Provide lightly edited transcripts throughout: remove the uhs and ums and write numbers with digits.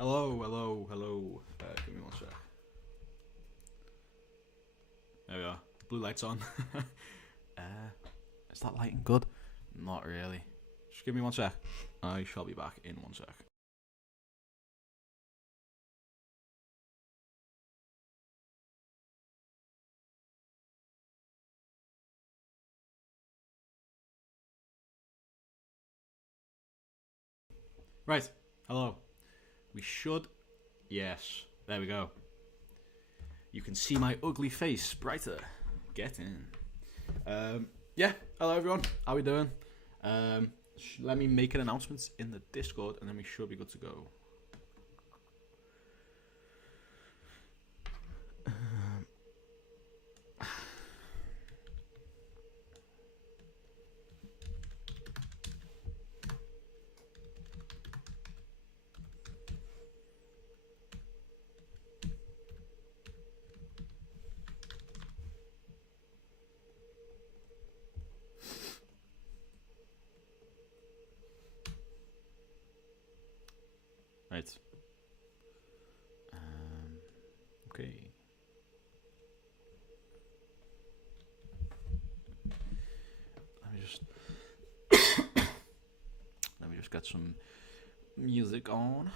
Hello. Give me one sec. There we are. Blue light's on. Is that lighting good? Not really. Just give me one sec. I shall be back in one sec. Right. Hello. We should... Yes. There we go. You can see my ugly face brighter. Get in. Yeah. Hello, everyone. How we doing? Let me make an announcement in the Discord, and then we should be good to go. Right. Okay. Let me just get some music on.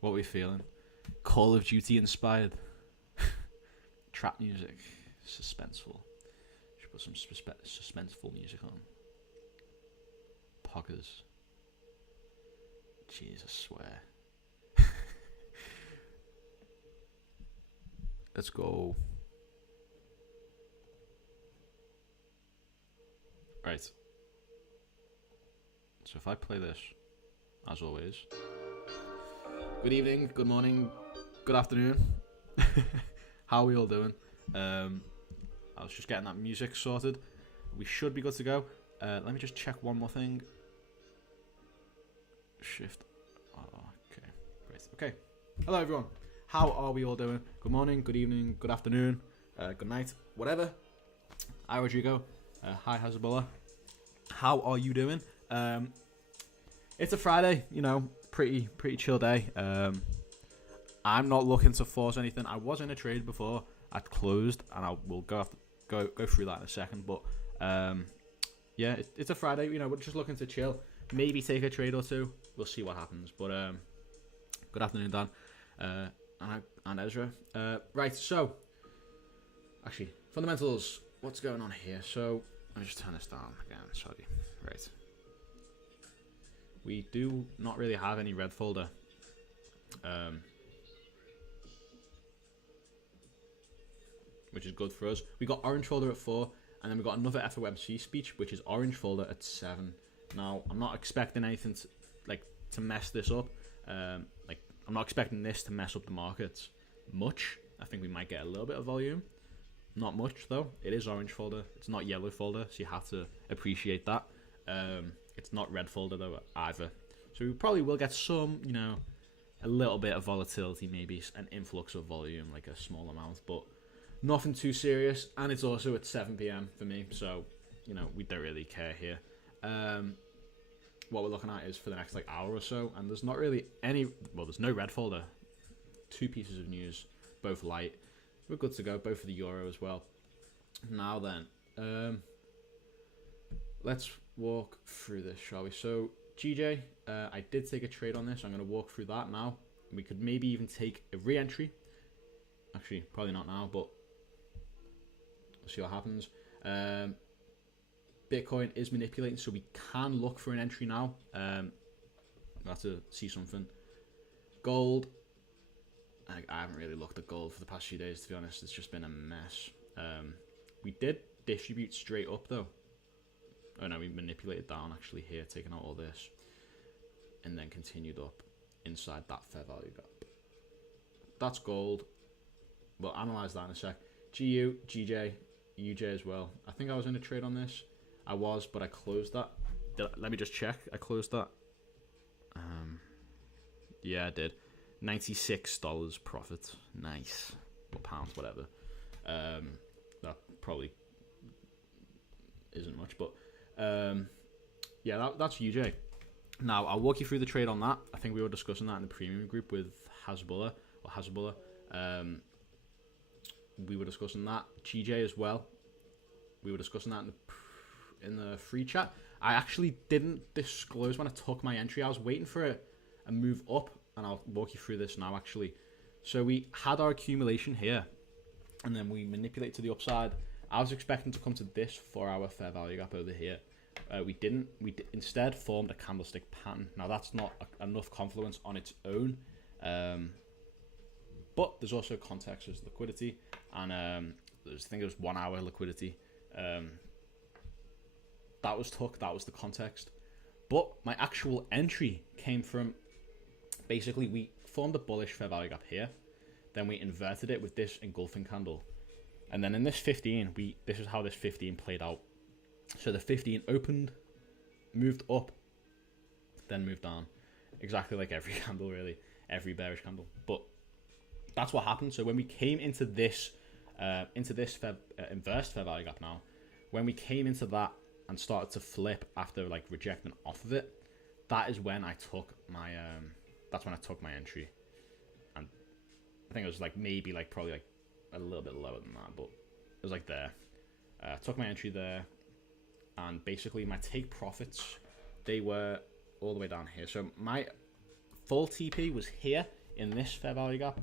What are we feeling? Call of Duty inspired. Trap music. Suspenseful. Should put some suspenseful music on. Poggers. Jeez, I swear. Let's go. Right. So if I play this, as always. Good evening, good morning, good afternoon. How are we all doing? I was just getting that music sorted. We should be good to go. Let me just check one more thing. Shift. Oh, okay. Great. Okay. Hello, everyone. How are we all doing? Good morning, good evening, good afternoon, good night, whatever. Hi, Rodrigo. Hi, Hazabullah. How are you doing? It's a Friday, you know, pretty chill day. I'm not looking to force anything. I was in a trade before I'd closed, and I will go through that in a second. But yeah, it's a Friday. You know, we're just looking to chill. Maybe take a trade or two. We'll see what happens. But good afternoon, Dan, and Ezra. Right, so actually, fundamentals. What's going on here? So let me just turn this down again. Sorry. Right. We do not really have any red folder. Which is good for us. We got orange folder at 4, and then we got another FOMC speech, which is orange folder at 7. Now, I'm not expecting anything to mess this up. I'm not expecting this to mess up the markets much. I think we might get a little bit of volume. Not much, though. It is orange folder. It's not yellow folder, so you have to appreciate that. It's not red folder, though, either. So we probably will get some, you know, a little bit of volatility, maybe an influx of volume, like a small amount, but nothing too serious. And it's also at 7 p.m. for me, so, you know, we don't really care here. What we're looking at is for the next, hour or so, and there's not really there's no red folder. 2 pieces of news, both light. We're good to go, both for the euro as well. Now then, let's walk through this, shall we? So, GJ, I did take a trade on this. I'm going to walk through that now. We could maybe even take a re-entry. Actually, probably not now, but we'll see what happens. Bitcoin is manipulating, so we can look for an entry now. We'll have to see something. Gold. I haven't really looked at gold for the past few days, to be honest. It's just been a mess. We did distribute straight up, though. Oh no, we manipulated down actually here, taking out all this, and then continued up inside that fair value gap. That's gold. We'll analyze that in a sec. GU, GJ, UJ as well. I think I was in a trade on this. I was, but I closed that. Let me just check. I closed that. Yeah, I did. $96 profit. Nice. Or pounds, whatever. That probably isn't much, but yeah, that's UJ. Now, I'll walk you through the trade on that. I think we were discussing that in the premium group with Hasbullah, or Hasbullah. We were discussing that. GJ as well. We were discussing that in the free chat. I actually didn't disclose when I took my entry. I was waiting for a move up, and I'll walk you through this now, actually. So we had our accumulation here, and then we manipulate to the upside. I was expecting to come to this 4-hour fair value gap over here. We didn't. We instead formed a candlestick pattern. Now, that's not enough confluence on its own, but there's also context as liquidity, and I think it was 1 hour liquidity. That was the context. But my actual entry came from, basically, we formed a bullish fair value gap here. Then we inverted it with this engulfing candle. And then in this 15, this is how this 15 played out. So the 15 opened, moved up, then moved down. Exactly like every candle, really. Every bearish candle. But that's what happened. So when we came into this inverse fair value gap now, when we came into that and started to flip after like rejecting off of it, that is when I took my entry. And I think it was like maybe like probably like a little bit lower than that, but it was like there. Took my entry there, and basically my take profits, they were all the way down here. So my full TP was here in this fair value gap,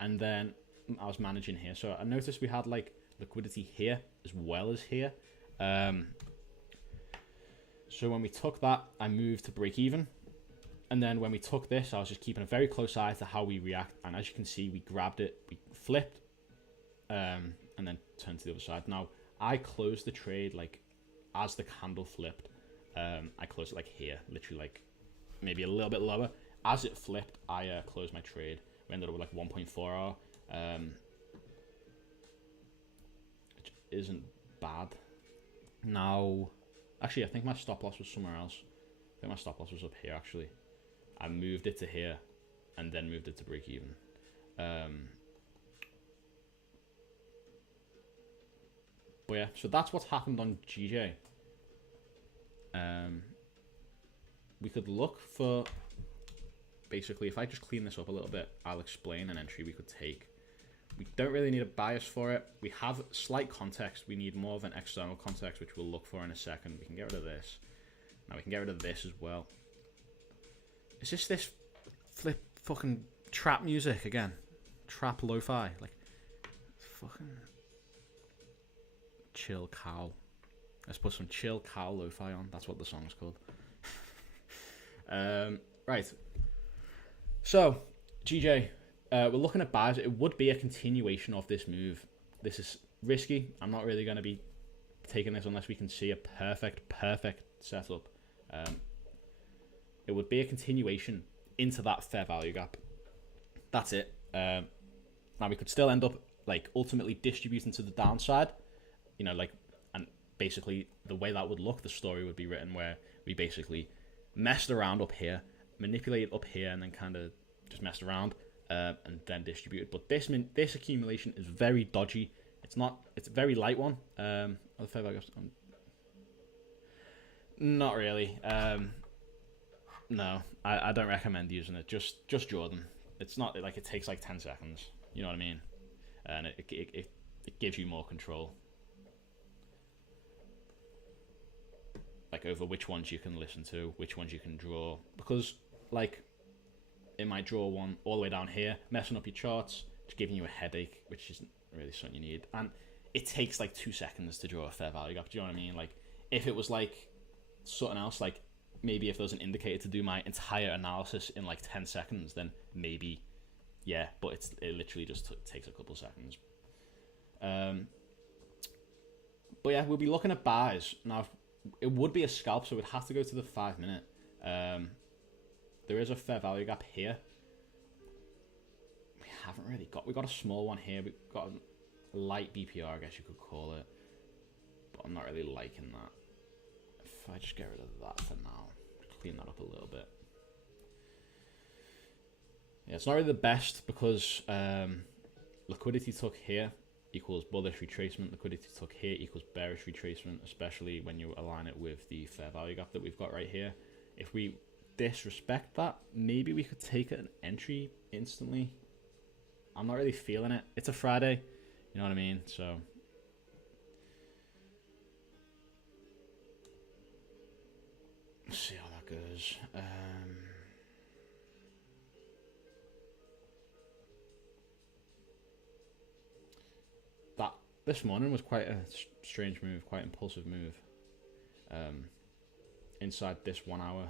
and then I was managing here. So I noticed we had like liquidity here as well as here. So when we took that, I moved to break even. And then when we took this, I was just keeping a very close eye to how we react. And as you can see, we grabbed it, we flipped, and then turned to the other side. Now, I closed the trade like as the candle flipped. I closed it like here, literally like maybe a little bit lower. As it flipped, I closed my trade. We ended up with like 1.4 hour, which isn't bad. Now, actually, I think my stop loss was somewhere else. I think my stop loss was up here, actually. I moved it to here and then moved it to break even. But yeah, so that's what's happened on GJ. We could look for, basically, if I just clean this up a little bit, I'll explain an entry we could take. We don't really need a bias for it. We have slight context. We need more of an external context, which we'll look for in a second. We can get rid of this. Now we can get rid of this as well. Is this flip fucking trap music again? Trap lo-fi? Like, fucking chill cow. Let's put some chill cow lo-fi on. That's what the song's called. Right. So, GJ. We're looking at buys. It would be a continuation of this move. This is risky. I'm not really going to be taking this unless we can see a perfect setup. It would be a continuation into that fair value gap. That's it. Now we could still end up like ultimately distributing to the downside. You know, like, and basically the way that would look, the story would be written where we basically messed around up here, manipulated up here, and then kind of just messed around. And then distributed. But this accumulation is very dodgy. It's a very light one. Not really. No, I don't recommend using it. Just Jordan. It's not like it takes like 10 seconds. You know what I mean? And it gives you more control. Like over which ones you can listen to, which ones you can draw. Because like, it might draw one all the way down here, messing up your charts, just giving you a headache, which isn't really something you need. And it takes like 2 seconds to draw a fair value gap. Do you know what I mean? Like, if it was like something else, like maybe if there was an indicator to do my entire analysis in like 10 seconds, then maybe, yeah, but it literally just takes a couple seconds. But yeah, we'll be looking at buys. Now, it would be a scalp, so we'd have to go to the 5 minute. There is a fair value gap here. We got a small one here. We've got a light BPR, I guess you could call it. But I'm not really liking that. If I just get rid of that for now, clean that up a little bit. Yeah, it's not really the best because liquidity took here equals bullish retracement. Liquidity took here equals bearish retracement, especially when you align it with the fair value gap that we've got right here. If we disrespect that, maybe we could take an entry instantly. I'm not really feeling it. It's a Friday, you know what I mean? So let's see how that goes. This morning was quite a strange move, quite impulsive move. Inside this 1 hour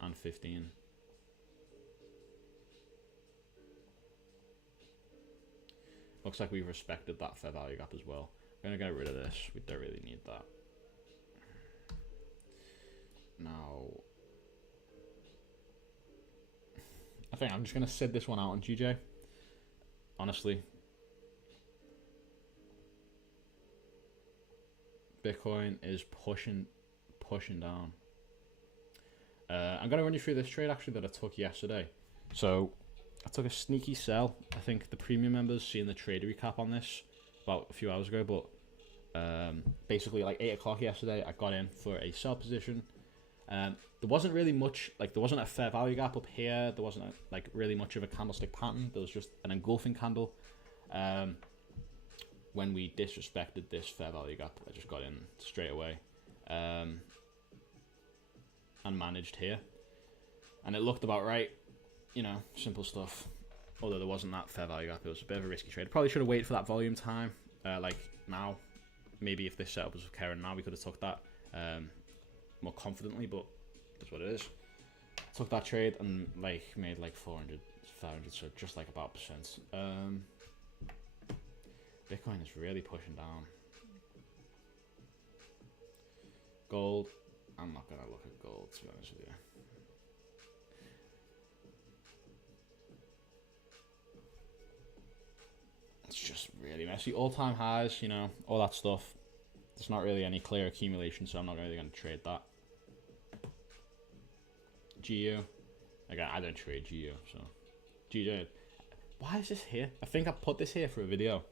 and 15. Looks like we've respected that fair value gap as well. I'm going to get rid of this. We don't really need that. Now, I think I'm just going to sit this one out on GJ. Honestly. Bitcoin is pushing down. I'm going to run you through this trade actually that I took yesterday. So I took a sneaky sell. I think the premium members seen the trade recap on this about a few hours ago, but basically like 8 o'clock yesterday I got in for a sell position. There wasn't really much, like there wasn't a fair value gap up here, there wasn't like really much of a candlestick pattern, there was just an engulfing candle. When we disrespected this fair value gap, I just got in straight away and managed here, and it looked about right, you know, simple stuff. Although there wasn't that fair value gap, it was a bit of a risky trade. Probably should have waited for that volume time, like now. Maybe if this setup was with Karen now, we could have took that more confidently, but that's what it is. Took that trade and like made like 400, 500, so just like about percent. Bitcoin is really pushing down. Gold, I'm not gonna look at gold to be honest with you. It's just really messy. All-time highs, you know, all that stuff. There's not really any clear accumulation, so I'm not really gonna trade that. GU, again, I don't trade GU, so GJ. Why is this here? I think I put this here for a video.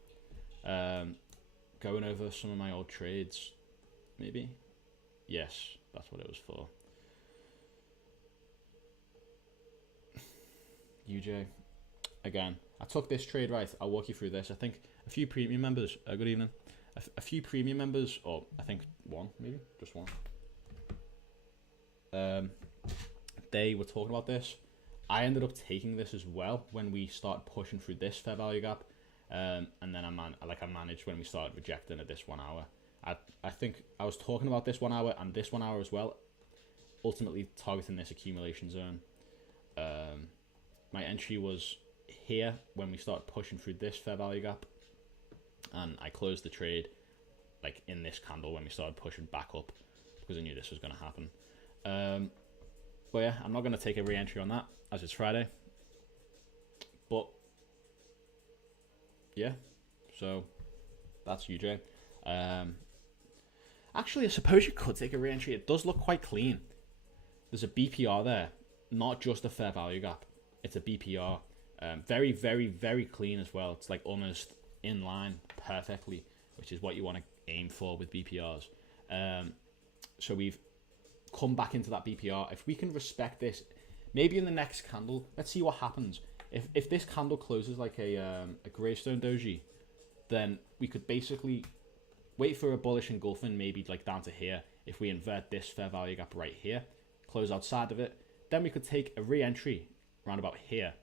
Going over some of my old trades, maybe. Yes, that's what it was for. UJ, again, I took this trade right. I'll walk you through this. I think a few premium members. Good evening. A few premium members, or I think one, maybe just one. They were talking about this. I ended up taking this as well when we started pushing through this fair value gap. And then I managed when we started rejecting at this 1 hour. I think I was talking about this 1 hour and this 1 hour as well, ultimately targeting this accumulation zone. My entry was here when we started pushing through this fair value gap, and I closed the trade like in this candle when we started pushing back up because I knew this was going to happen. But yeah, I'm not going to take a re-entry on that as it's Friday. But yeah, so that's UJ. Actually, I suppose you could take a re-entry. It does look quite clean. There's a BPR there, not just a fair value gap. It's a BPR. Very, very, very clean as well. It's like almost in line perfectly, which is what you want to aim for with BPRs. So we've come back into that BPR. If we can respect this, maybe in the next candle, let's see what happens. If this candle closes like a gravestone doji, then we could basically wait for a bullish engulfing, maybe like down to here. If we invert this fair value gap right here, close outside of it, then we could take a re-entry around about here.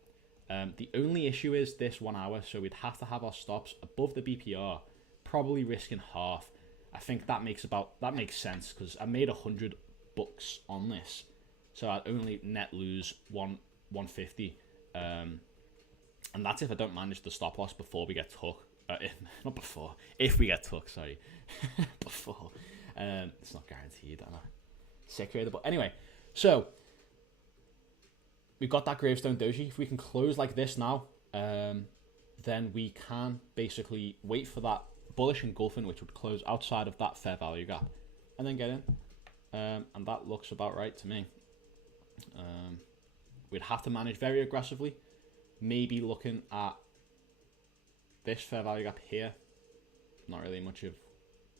The only issue is this 1 hour, so we'd have to have our stops above the BPR, probably risking half. I think that makes sense because I made $100 on this, so I'd only net lose 150, and that's if I don't manage the stop loss before we get took. If we get took, sorry. Before. It's not guaranteed, I know. Sick trader, but anyway, so we've got that gravestone doji. If we can close like this now, then we can basically wait for that bullish engulfing, which would close outside of that fair value gap, and then get in. And that looks about right to me. We'd have to manage very aggressively, maybe looking at this fair value gap here. Not really much of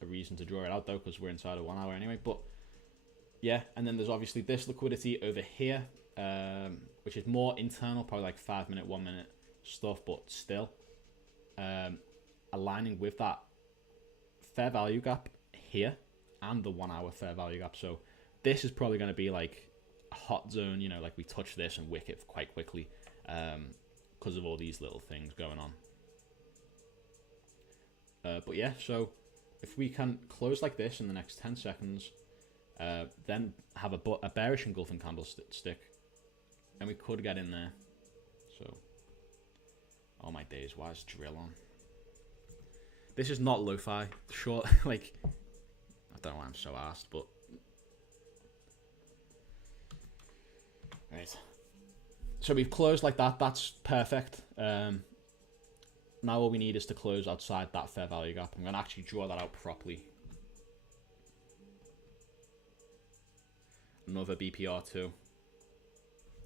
a reason to draw it out though, because we're inside of 1 hour anyway, but yeah, and then there's obviously this liquidity over here, which is more internal, probably like 5 minute, 1 minute stuff, but still aligning with that fair value gap here and the 1 hour fair value gap. So this is probably going to be like a hot zone, you know, like we touch this and wick it quite quickly because of all these little things going on. But yeah, so if we can close like this in the next 10 seconds, then have a bearish engulfing candlestick, and we could get in there. So, oh my days, why is drill on? This is not lo-fi. Short, like, I don't know why I'm so arsed, but right. So we've closed like that. That's perfect. Now all we need is to close outside that fair value gap. I'm going to actually draw that out properly. Another BPR2.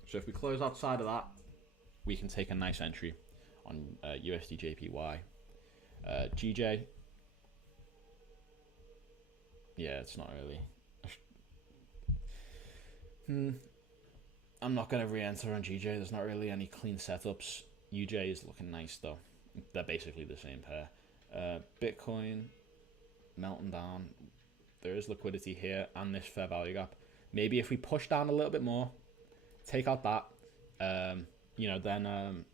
So if we close outside of that, we can take a nice entry on USD JPY. GJ. Yeah, it's not really. I'm not going to re-enter on GJ. There's not really any clean setups. UJ is looking nice though. They're basically the same pair. Bitcoin melting down. There is liquidity here and this fair value gap. Maybe if we push down a little bit more, take out that, you know, then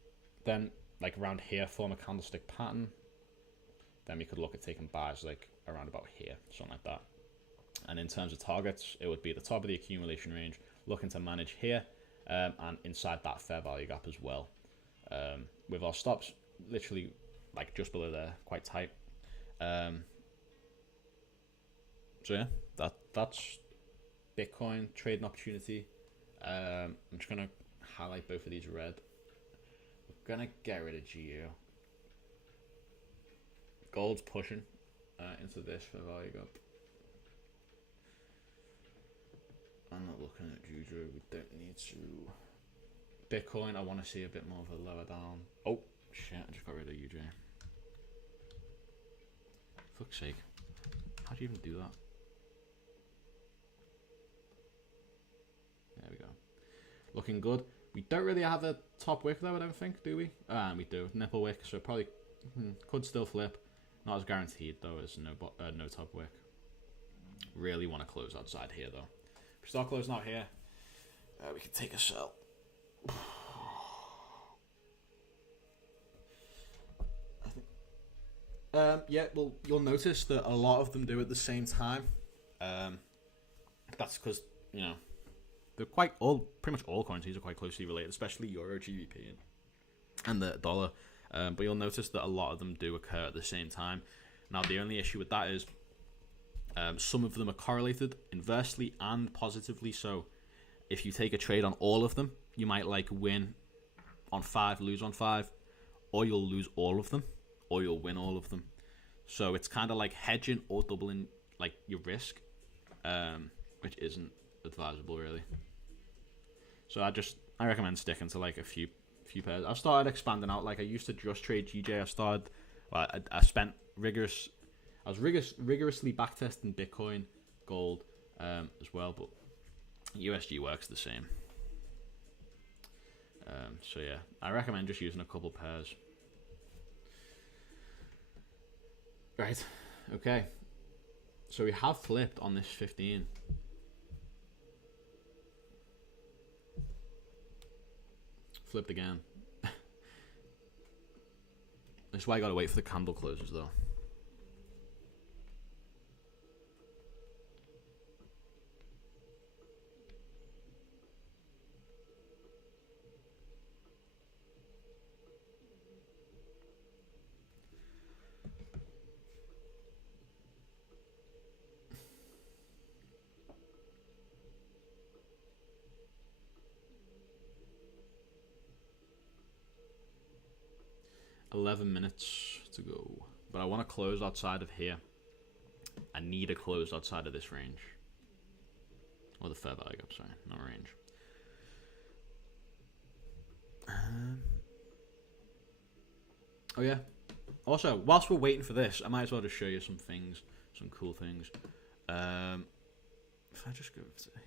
like around here, form a candlestick pattern. Then we could look at taking buys like around about here, something like that. And in terms of targets, it would be the top of the accumulation range, looking to manage here, and inside that fair value gap as well. With our stops literally like just below there, quite tight. So yeah, that's Bitcoin trading opportunity. I'm just gonna highlight both of these red. We're gonna get rid of GU. Gold's pushing into this fair value gap. I'm not looking at Juju. We don't need to. Bitcoin, I want to see a bit more of a lower down. Oh shit! I just got rid of UJ. Fuck's sake! How do you even do that? There we go. Looking good. We don't really have a top wick though, I don't think, do we? We do. Nipple wick, so probably could still flip. Not as guaranteed though as no top wick. Really want to close outside here though. If we start closing out here, we can take a sell. Yeah, well, you'll notice that a lot of them do at the same time. That's because, you know, they're pretty much all currencies are quite closely related, especially Euro, GBP, and the dollar. But you'll notice that a lot of them do occur at the same time. Now, the only issue with that is some of them are correlated inversely and positively. So if you take a trade on all of them, you might like win on 5, lose on 5, or you'll lose all of them, or you'll win all of them. So it's kind of like hedging or doubling like your risk, which isn't advisable really. So I recommend sticking to like a few pairs. I've started expanding out. Like I used to just trade GJ. I was rigorously backtesting Bitcoin, gold, as well, but USG works the same. So yeah, I recommend just using a couple pairs. Right, okay. So we have flipped on this 15. Flipped again. That's why I gotta wait for the candle closes though. $11 minutes to go, but I want to close outside of here. I need a close outside of this range, or the fair value gap. Sorry, not range. Oh yeah. Also, whilst we're waiting for this, I might as well just show you some things, some cool things. if I just go to here.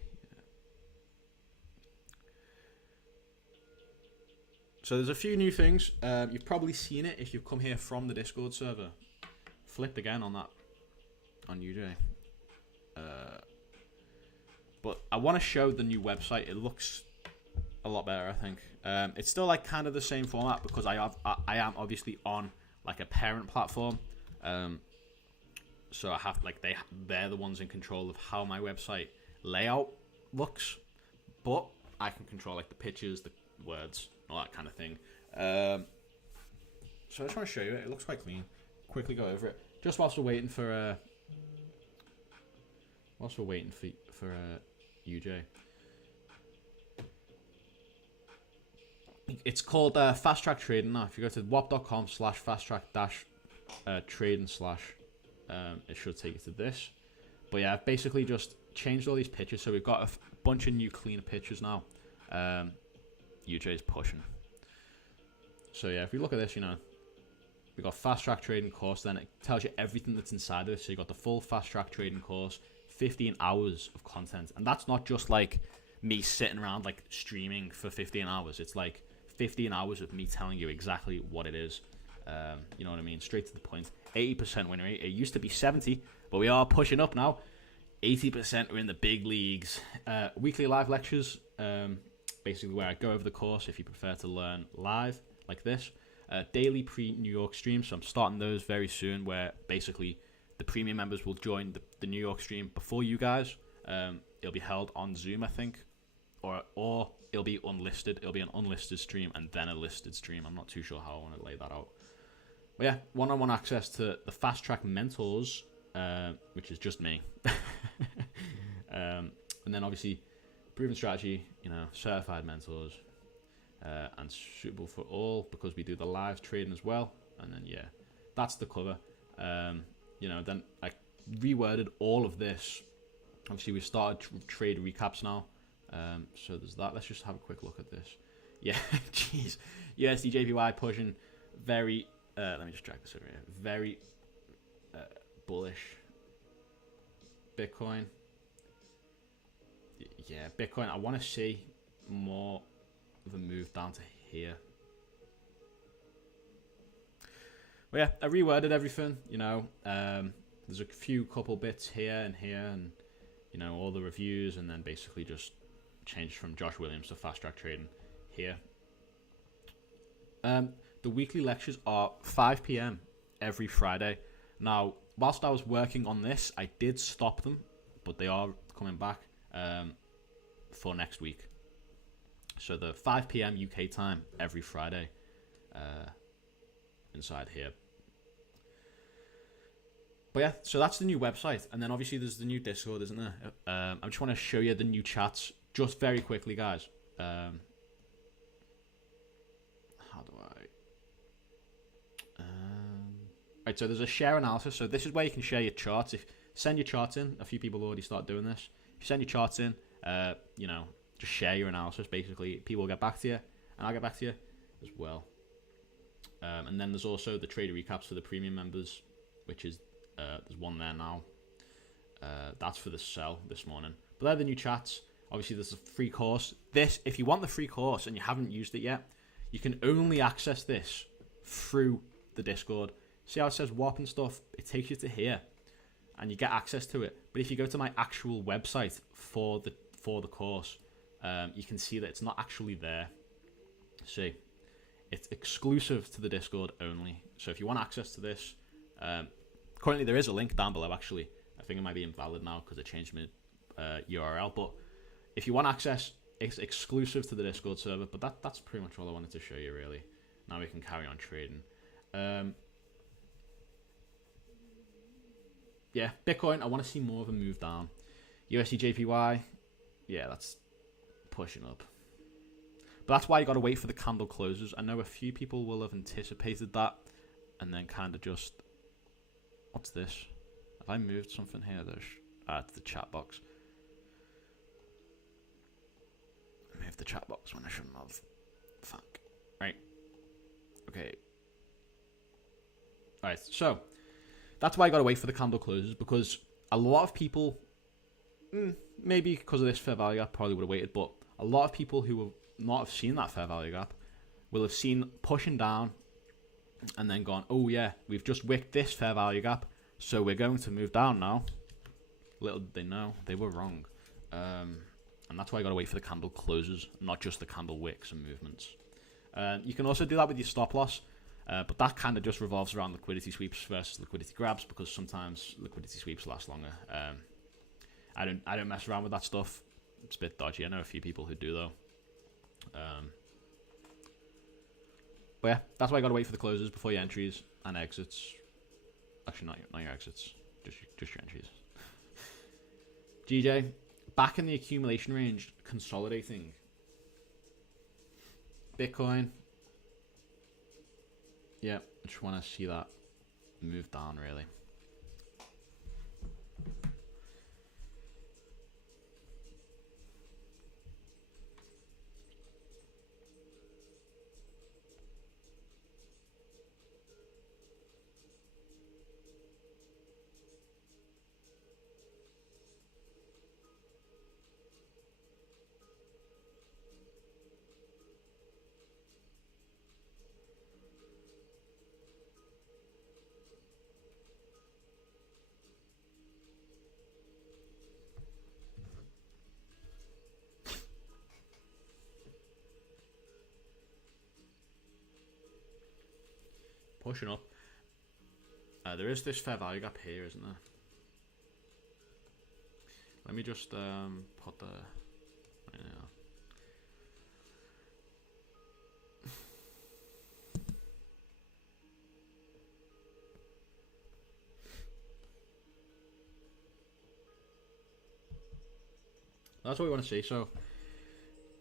So there's a few new things. You've probably seen it if you've come here from the Discord server. Flipped again on that, on UJ. But I want to show the new website. It looks a lot better, I think. It's still like kind of the same format because I am obviously on like a parent platform. So I have like they're the ones in control of how my website layout looks, but I can control like the pictures, the words, all that kind of thing. So I just want to show you it. It looks quite clean. Quickly go over it just whilst we're waiting for UJ. It's called fast track trading now. If you go to wap.com/fast-track-trading/, it should take you to this. But yeah, I've basically just changed all these pictures, so we've got a bunch of new cleaner pictures now. UJ is pushing. So yeah, if we look at this, you know, we got fast track trading course. Then it tells you everything that's inside of it. So you got the full fast track trading course, 15 hours of content, and that's not just like me sitting around like streaming for 15 hours. It's like 15 hours of me telling you exactly what it is. You know what I mean? Straight to the point. 80% win rate. It used to be 70, but we are pushing up now. 80% are in the big leagues. Weekly live lectures, basically where I go over the course if you prefer to learn live like this. Daily pre-New York streams, so I'm starting those very soon, where basically the premium members will join the New York stream before you guys. It'll be held on Zoom, I think, or it'll be unlisted. It'll be an unlisted stream and then a listed stream. I'm not too sure how I want to lay that out. But yeah, one-on-one access to the fast track mentors, which is just me. And then obviously proven strategy, you know, certified mentors, and suitable for all because we do the live trading as well. And then yeah, that's the cover. You know, then I reworded all of this. Obviously we started trade recaps now. So there's that. Let's just have a quick look at this. Yeah, jeez. USD JPY pushing very, let me just drag this over here. Very bullish. Bitcoin. Yeah, Bitcoin. I want to see more of a move down to here. But yeah, I reworded everything. You know, there's a couple bits here, and you know, all the reviews, and then basically just changed from Josh Williams to fast track trading here. The weekly lectures are 5 p.m. every Friday. Now, whilst I was working on this, I did stop them, but they are coming back for next week. So the 5 p.m. UK time every Friday inside here. But yeah, so that's the new website. And then obviously there's the new Discord, isn't there? I just want to show you the new chats just very quickly, guys. How do I... Right, so there's a share analysis. So this is where you can share your charts. Send your charts in. A few people already start doing this. If you send your charts in, you know, just share your analysis. Basically, people will get back to you, and I'll get back to you as well. And then there's also the trader recaps for the premium members, which is there's one there now. That's for the sell this morning. But they're the new chats. Obviously, there's a free course. This, if you want the free course and you haven't used it yet, you can only access this through the Discord. See how it says WAP and stuff? It takes you to here, and you get access to it. But if you go to my actual website for the course, you can see that it's not actually there. See, it's exclusive to the Discord only. So if you want access to this, currently there is a link down below. Actually, I think it might be invalid now because I changed my URL. But if you want access, it's exclusive to the Discord server. But that's pretty much all I wanted to show you, really. Now we can carry on trading. Yeah, Bitcoin, I want to see more of a move down. USD JPY, yeah, that's pushing up. But that's why you got to wait for the candle closes. I know a few people will have anticipated that and then kind of just... What's this? Have I moved something here? To the chat box. I moved the chat box when I shouldn't have. Fuck. Right. Okay. Alright, so... That's why I got to wait for the candle closes, because a lot of people maybe because of this fair value gap, probably would have waited. But a lot of people who will not have seen that fair value gap will have seen pushing down and then gone, oh yeah, we've just wicked this fair value gap, so we're going to move down now. Little did they know, they were wrong. And that's why you got to wait for the candle closes, not just the candle wicks and movements. You can also do that with your stop loss, but that kind of just revolves around liquidity sweeps versus liquidity grabs, because sometimes liquidity sweeps last longer. I don't mess around with that stuff. It's a bit dodgy. I know a few people who do though. But yeah, that's why you got to wait for the closes before your entries and exits. Actually, not your exits, just your entries. GJ, back in the accumulation range, consolidating. Bitcoin. Yeah, I just want to see that move down, really. Pushing up. There is this fair value gap here, isn't there? Let me just put the... Yeah. That's what we want to see. So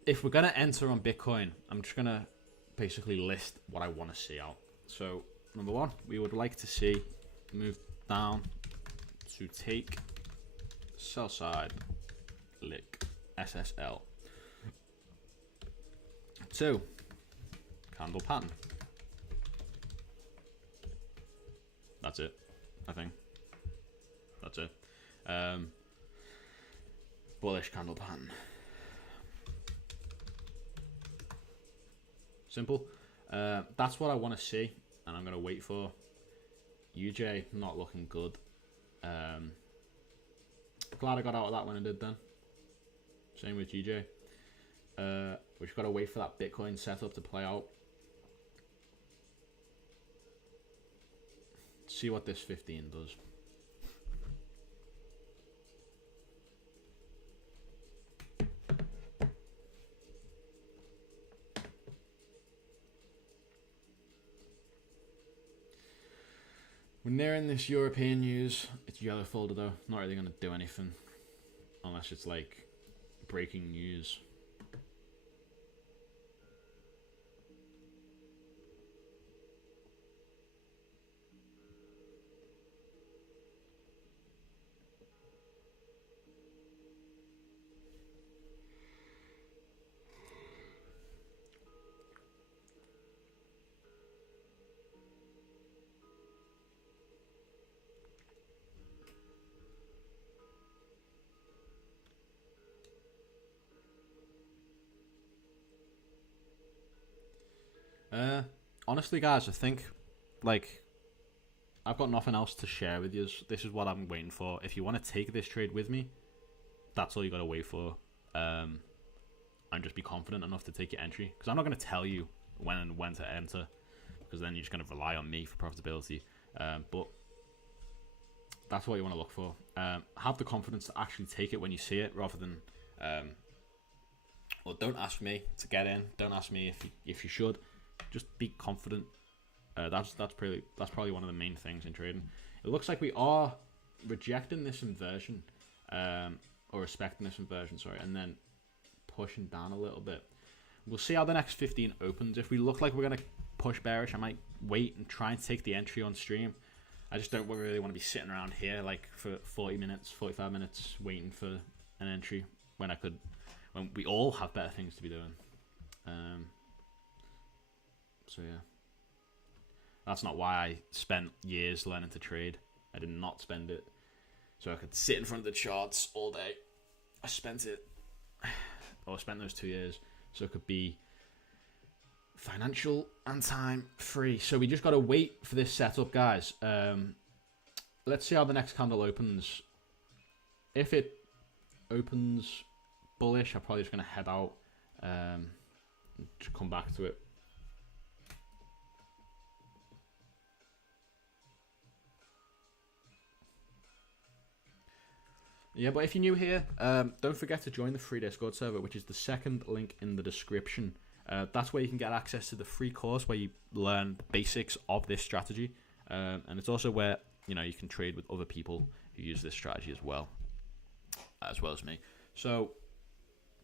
if we're going to enter on Bitcoin, I'm just going to basically list what I want to see out. So number one, we would like to see move down to take sell side lick SSL. 2, candle pattern. That's it, I think. That's it. Bullish candle pattern. Simple. That's what I want to see, and I'm going to wait for. UJ not looking good. Glad I got out of that when I did then. Same with GJ. We just got to wait for that Bitcoin setup to play out. See what this 15 does. We're nearing this European news. It's yellow folder though. Not really going to do anything unless it's like breaking news. Honestly, guys, I think, like, I've got nothing else to share with you. This is what I'm waiting for. If you want to take this trade with me, that's all you got to wait for. And just be confident enough to take your entry. Because I'm not going to tell you when to enter, because then you're just going to rely on me for profitability. But that's what you want to look for. Have the confidence to actually take it when you see it, rather than... well, don't ask me to get in. Don't ask me if you should. Just be confident. That's probably one of the main things in trading. It looks like we are rejecting this inversion, or respecting this inversion, sorry, and then pushing down a little bit. We'll see how the next 15 opens. If we look like we're going to push bearish, I might wait and try and take the entry on stream. I just don't really want to be sitting around here like for 40 minutes, 45 minutes waiting for an entry when we all have better things to be doing. So yeah, that's not why I spent years learning to trade. I did not spend it so I could sit in front of the charts all day. I spent it. Or I spent those 2 years, so it could be financial and time free. So we just got to wait for this setup, guys. Let's see how the next candle opens. If it opens bullish, I'm probably just going to head out. Just come back to it. Yeah, but if you're new here, don't forget to join the free Discord server, which is the second link in the description. That's where you can get access to the free course where you learn the basics of this strategy. And it's also where, you know, you can trade with other people who use this strategy as well as me. So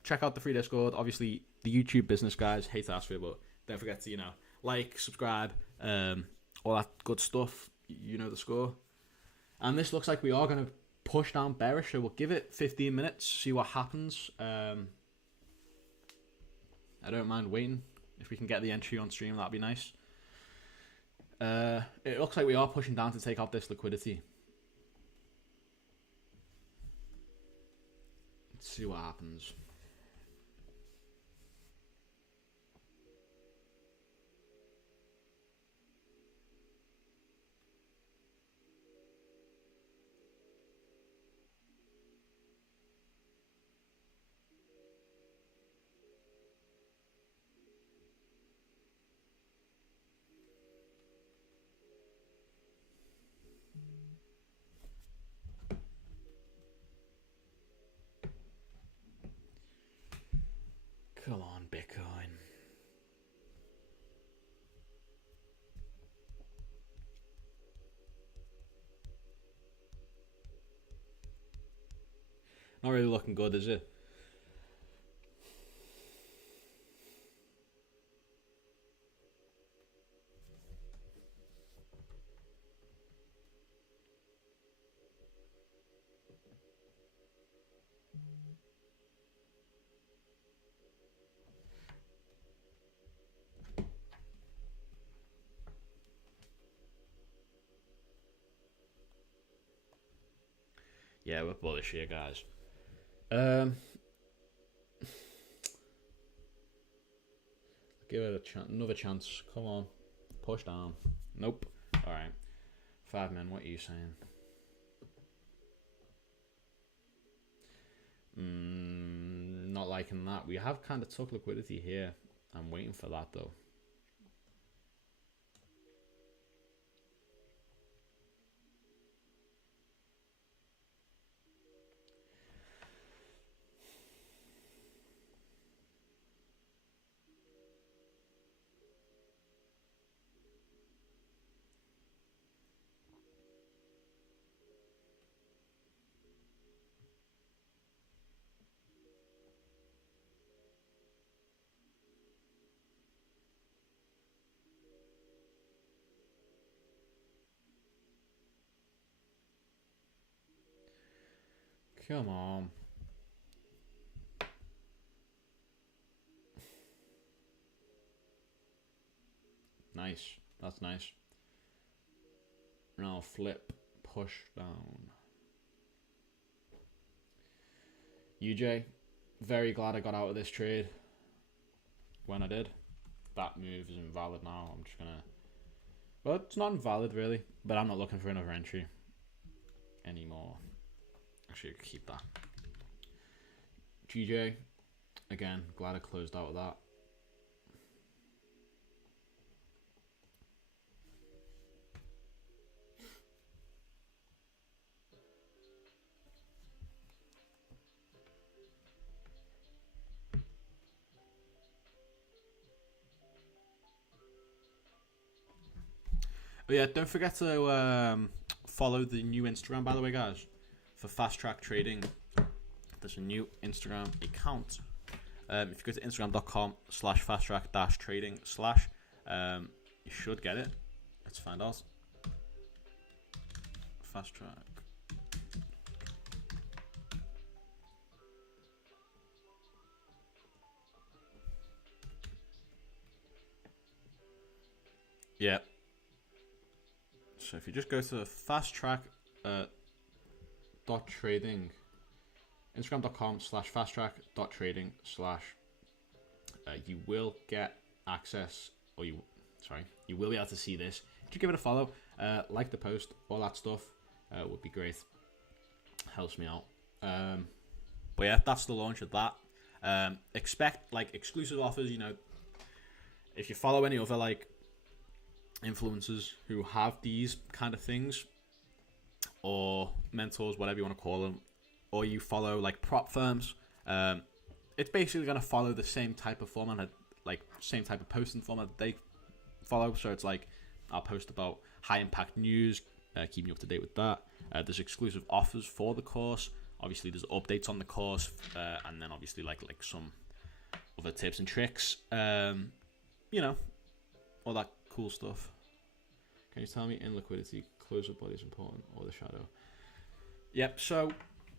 check out the free Discord. Obviously, the YouTube business guys, hate to ask for it, but don't forget to, you know, like, subscribe, all that good stuff. You know the score. And this looks like we are going to push down bearish, so we'll give it 15 minutes, see what happens. I don't mind waiting. If we can get the entry on stream, that'd be nice. It looks like we are pushing down to take out this liquidity. Let's see what happens. Come on, Bitcoin. Not really looking good, is it? Yeah, we're bullish here, guys. Give it another chance. Come on. Push down. Nope. Alright. 5 men, what are you saying? Not liking that. We have kind of took liquidity here. I'm waiting for that, though. Come on. Nice. That's nice. Now flip. Push down. UJ, very glad I got out of this trade when I did. That move is invalid now. I'm just gonna... Well, it's not invalid really, but I'm not looking for another entry anymore. Actually, I could keep that. GJ, again, glad I closed out of that. Oh yeah, don't forget to follow the new Instagram, by the way, guys. For fast track trading, there's a new Instagram account. If you go to instagram.com/fasttrack-trading/ you should get it. Let's find out. Fast track. Yeah. So if you just go to fast track dot trading, Instagram.com/fasttrack.trading/ you will get access, or you will be able to see this. If you give it a follow, like the post, all that stuff would be great. Helps me out. But yeah, that's the launch of that. Expect like exclusive offers. You know, if you follow any other like influencers who have these kind of things, or mentors, whatever you want to call them, or you follow like prop firms, it's basically going to follow the same type of format, like same type of posting format they follow. So it's like I'll post about high impact news, keeping you up to date with that. There's exclusive offers for the course. Obviously, there's updates on the course, and then obviously like some other tips and tricks. You know, all that cool stuff. Can you tell me in liquidity, close up body is important or the shadow? Yep. So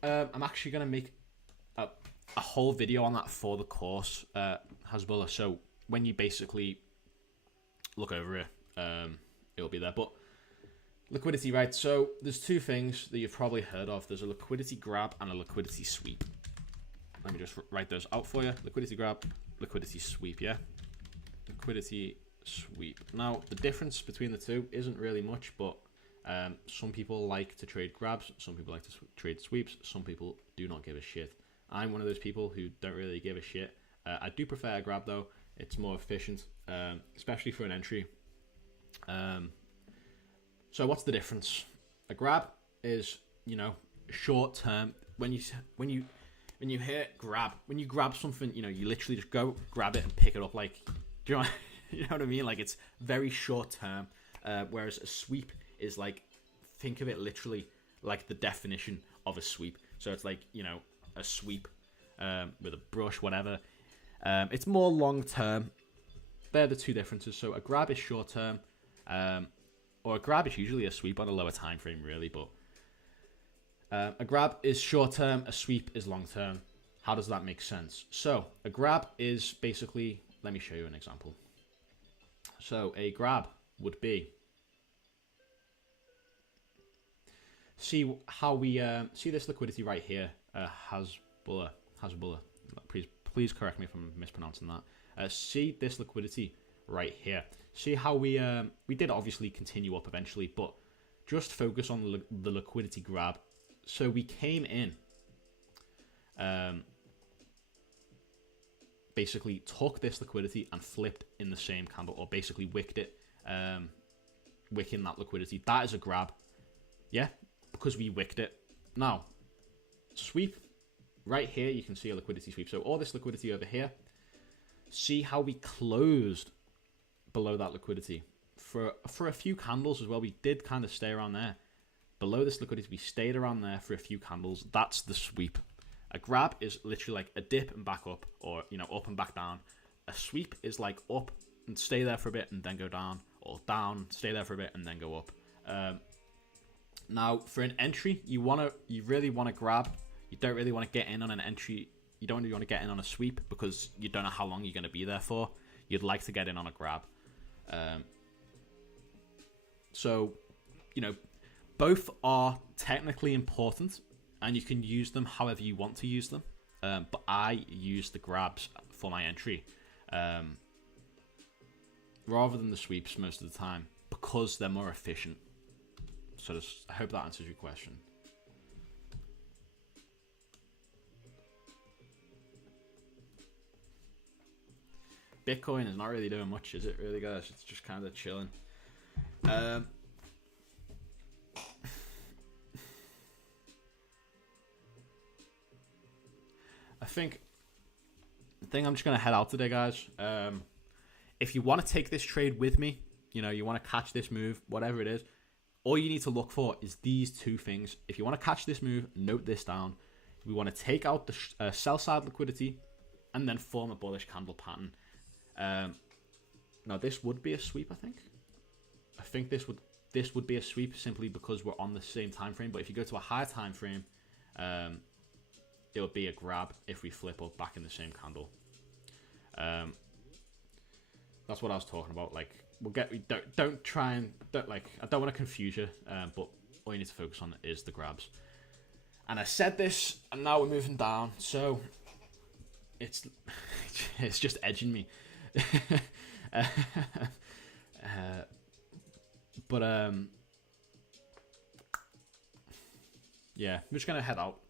I'm actually gonna make a whole video on that for the course, Hasbullah. So when you basically look over it, it'll be there. But liquidity, right? So there's two things that you've probably heard of. There's a liquidity grab and a liquidity sweep. Let me just write those out for you. Liquidity grab, liquidity sweep, yeah? Liquidity sweep. Now, the difference between the two isn't really much, but some people like to trade grabs, some people like to trade sweeps, some people do not give a shit. I'm one of those people who don't really give a shit. I do prefer a grab though. It's more efficient, especially for an entry. So what's the difference? A grab is, you know, short term. When you hear grab, when you grab something, you know, you literally just go grab it and pick it up. Like, do you know, you know what I mean? Like, it's very short term. Whereas a sweep is like, think of it literally like the definition of a sweep. So it's like, you know, a sweep with a brush, whatever. It's more long term. They're the two differences. So a grab is short term. Or a grab is usually a sweep on a lower time frame, really, but a grab is short term, a sweep is long term. How does that make sense? So a grab is basically, let me show you an example. So a grab would be, see how we see this liquidity right here, Hasbullah. Please correct me if I'm mispronouncing that. See this liquidity right here. See how we did obviously continue up eventually, but just focus on the liquidity grab. So we came in, basically took this liquidity and flipped in the same candle, or basically wicked it, wicking that liquidity. That is a grab, yeah, because we wicked it. Now, sweep, right here you can see a liquidity sweep. So all this liquidity over here, see how we closed below that liquidity for a few candles as well. We did kind of stay around there below this liquidity. We stayed around there for a few candles. That's the sweep. A grab is literally like a dip and back up, or, you know, up and back down. A sweep is like up and stay there for a bit and then go down, or down, stay there for a bit and then go up. Now for an entry, you really want to grab. You don't really want to get in on an entry. You don't really want to get in on a sweep because you don't know how long you're going to be there for. You'd like to get in on a grab. So, you know, both are technically important and you can use them however you want to use them. But I use the grabs for my entry rather than the sweeps most of the time because they're more efficient. So I hope that answers your question. Bitcoin is not really doing much, is it really, guys? It's just kind of chilling. I think I'm just going to head out today, guys. If you want to take this trade with me, you know, you want to catch this move, whatever it is, all you need to look for is these two things. If you want to catch this move, note this down. We want to take out the sell side liquidity and then form a bullish candle pattern. Now this would be a sweep, I think this would be a sweep simply because we're on the same time frame. But if you go to a higher time frame, it would be a grab if we flip up back in the same candle. That's what I was talking about. Like, don't try and I don't want to confuse you, but all you need to focus on is the grabs. And I said this, and now we're moving down. So it's just edging me. But yeah, I'm just gonna head out.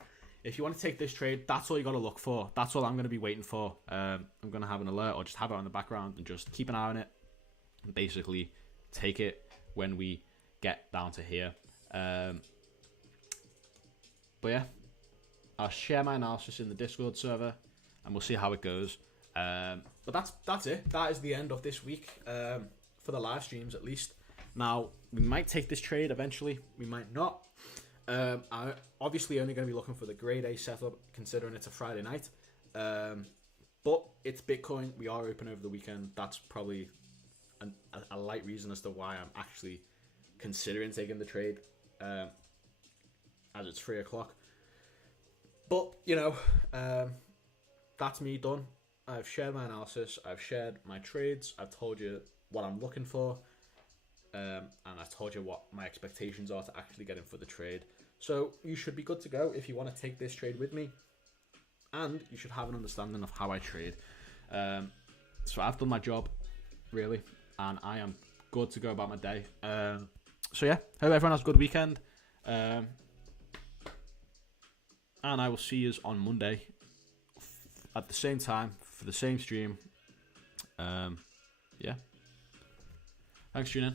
If you want to take this trade, that's all you got to look for. That's all I'm going to be waiting for. I'm going to have an alert or just have it on the background and just keep an eye on it. And basically take it when we get down to here. But yeah, I'll share my analysis in the Discord server and we'll see how it goes. But that's it. That is the end of this week, for the live streams at least. Now, we might take this trade eventually. We might not. I'm obviously only going to be looking for the grade A setup, considering it's a Friday night. But it's Bitcoin. We are open over the weekend. That's probably a light reason as to why I'm actually considering taking the trade, as it's 3 o'clock. But, you know, that's me done. I've shared my analysis. I've shared my trades. I've told you what I'm looking for. And I've told you what my expectations are to actually get in for the trade. So you should be good to go if you want to take this trade with me. And you should have an understanding of how I trade. So I've done my job, really. And I am good to go about my day. So yeah, hope everyone has a good weekend. And I will see you on Monday at the same time for the same stream. Yeah. Thanks for tuning in.